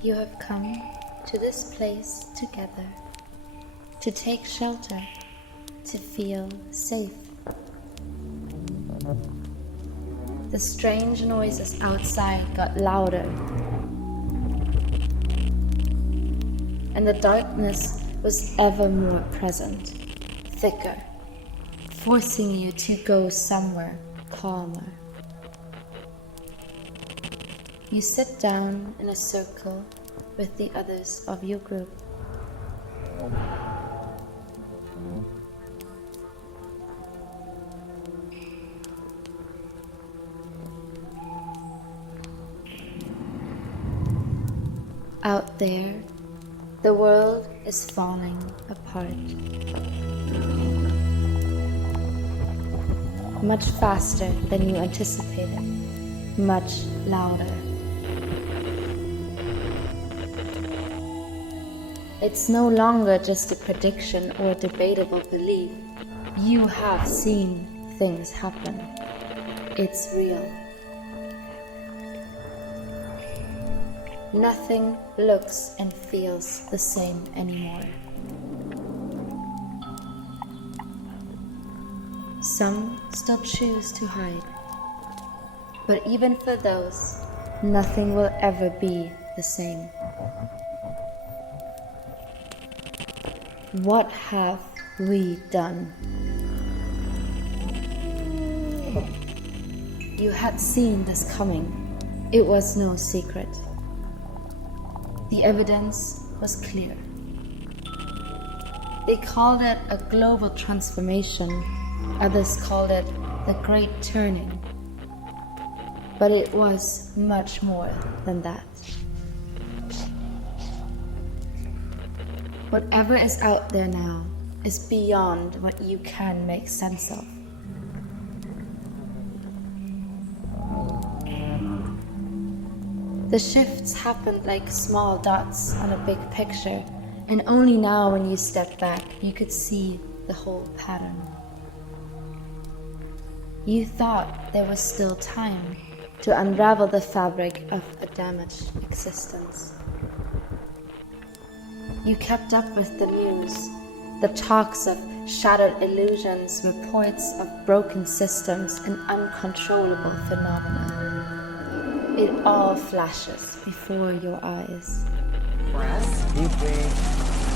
You have come to this place together, to take shelter, to feel safe. The strange noises outside got louder, and the darkness was ever more present, thicker, forcing you to go somewhere calmer. You sit down in a circle with the others of your group. Out there, the world is falling apart. Much faster than you anticipated, much louder. It's no longer just a prediction or debatable belief. You have seen things happen. It's real. Nothing looks and feels the same anymore. Some still choose to hide. But even for those, nothing will ever be the same. What have we done? You had seen this coming. It was no secret. The evidence was clear. They called it a global transformation. Others called it the Great Turning. But it was much more than that. Whatever is out there now is beyond what you can make sense of. The shifts happened like small dots on a big picture, and only now when you stepped back, you could see the whole pattern. You thought there was still time to unravel the fabric of a damaged existence. You kept up with the news, the talks of shattered illusions, reports of broken systems and uncontrollable phenomena. It all flashes before your eyes.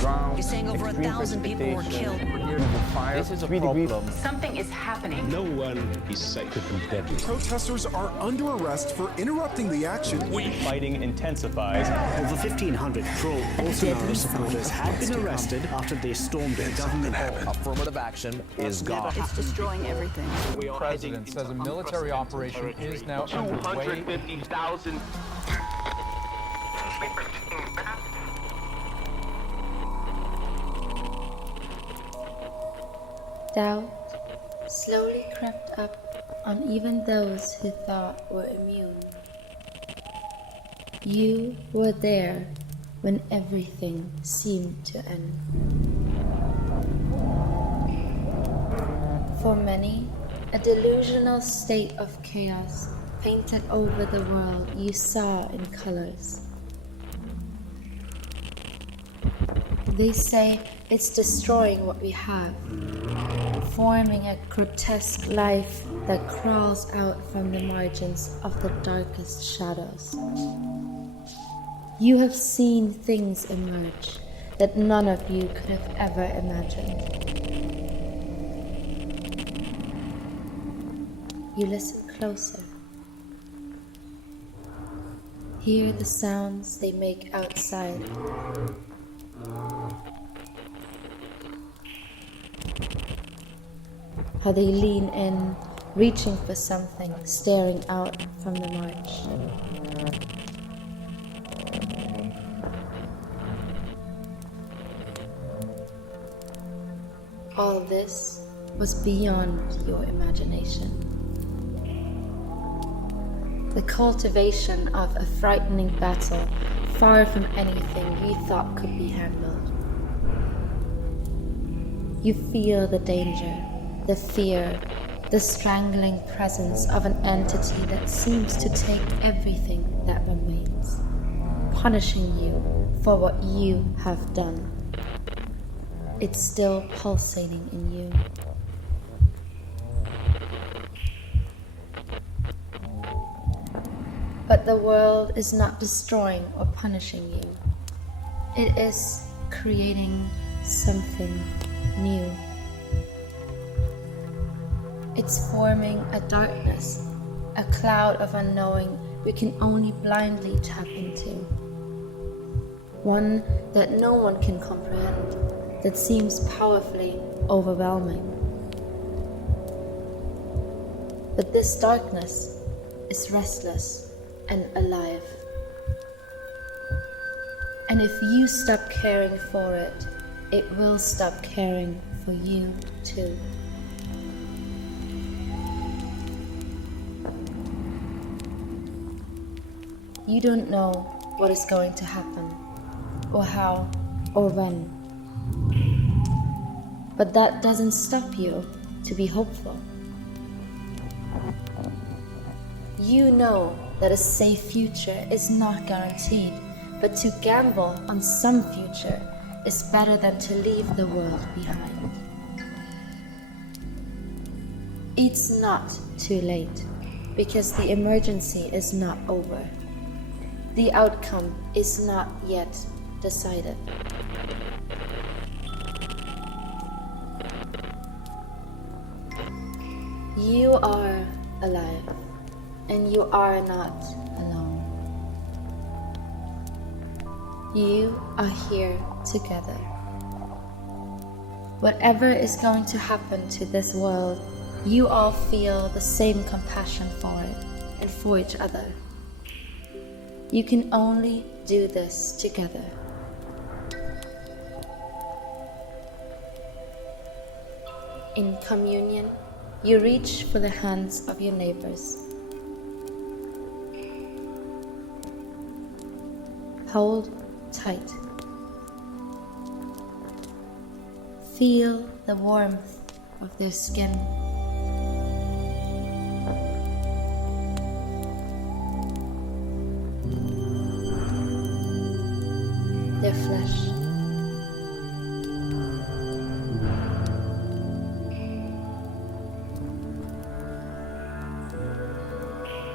You're saying over 1,000 people were killed. This is a problem. Something is happening. No one is safe from deadly. Protesters are under arrest for interrupting the action. Fighting intensifies. Over 1,500 pro-Bolsonaro supporters had been arrested after they stormed a government hall. Affirmative action is gone. It's destroying everything. The president says a military operation is now underway. 250,000. Doubt slowly crept up on even those who thought were immune. You were there when everything seemed to end. For many, a delusional state of chaos painted over the world you saw in colors. They say it's destroying what we have, forming a grotesque life that crawls out from the margins of the darkest shadows. You have seen things emerge that none of you could have ever imagined. You listen closer. Hear the sounds they make outside. How they lean in, reaching for something, staring out from the march. All this was beyond your imagination. The cultivation of a frightening battle, far from anything you thought could be handled. You feel the danger, the fear, the strangling presence of an entity that seems to take everything that remains. punishing you for what you have done. It's still pulsating in you. But the world is not destroying or punishing you. It is creating something new. It's forming a darkness, a cloud of unknowing we can only blindly tap into. One that no one can comprehend, that seems powerfully overwhelming. But this darkness is restless and alive. And if you stop caring for it, it will stop caring for you too. You don't know what is going to happen, or how, or when. But that doesn't stop you to be hopeful. You know that a safe future is not guaranteed, but to gamble on some future is better than to leave the world behind. It's not too late, because the emergency is not over. The outcome is not yet decided. You are alive, and you are not alone. You are here together. Whatever is going to happen to this world, you all feel the same compassion for it and for each other. You can only do this together. In communion, you reach for the hands of your neighbors. Hold tight. Feel the warmth of their skin. Their flesh.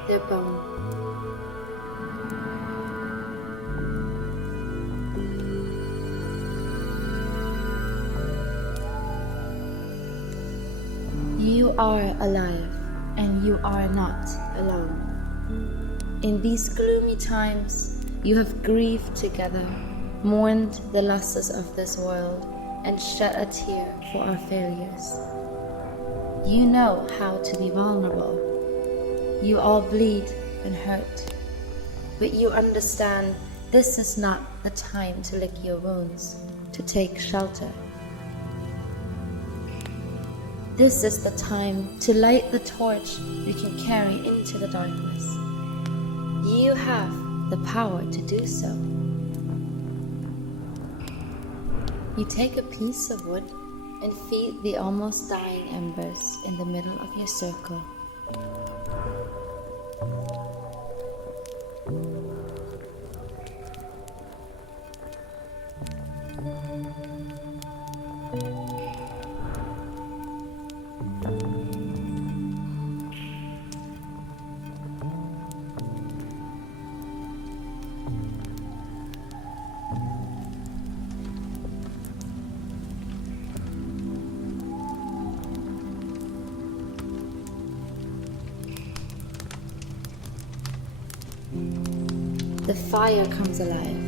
Their bone. You are alive, and you are not alone. In these gloomy times, you have grieved together, mourned the losses of this world, and shed a tear for our failures. You know how to be vulnerable. You all bleed and hurt, but you understand this is not the time to lick your wounds, to take shelter. This is the time to light the torch you can carry into the darkness. You have the power to do so. You take a piece of wood and feed the almost dying embers in the middle of your circle. The fire comes alive.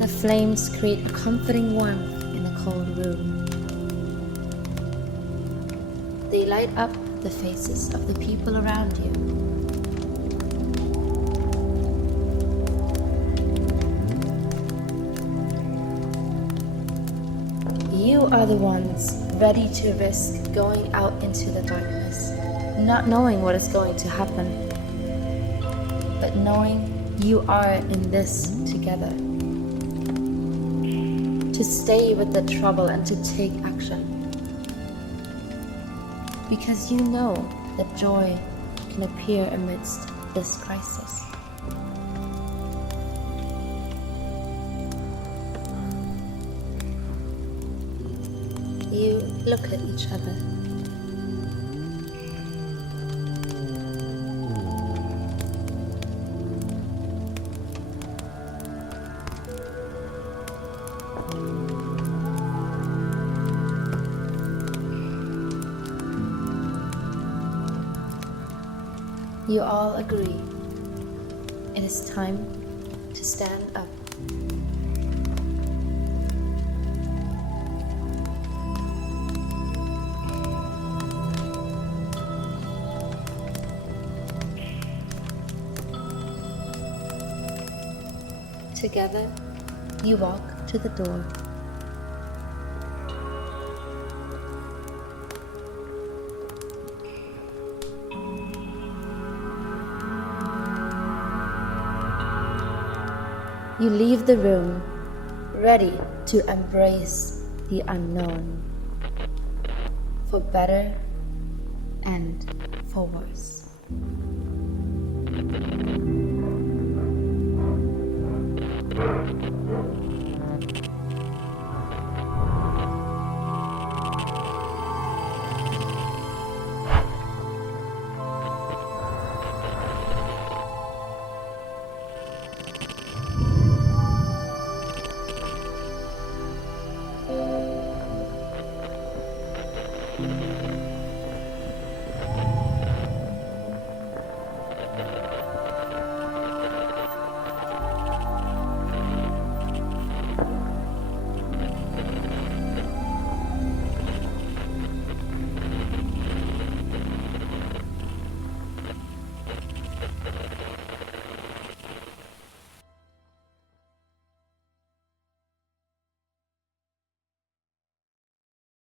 The flames create a comforting warmth in the cold room. They light up the faces of the people around you. You are the ones ready to risk going out into the darkness, not knowing what is going to happen, but knowing you are in this together. To stay with the trouble and to take action. Because you know that joy can appear amidst this crisis. You look at each other. You all agree. It is time to stand up. Together, you walk to the door. You leave the room, ready to embrace the unknown, for better and for worse.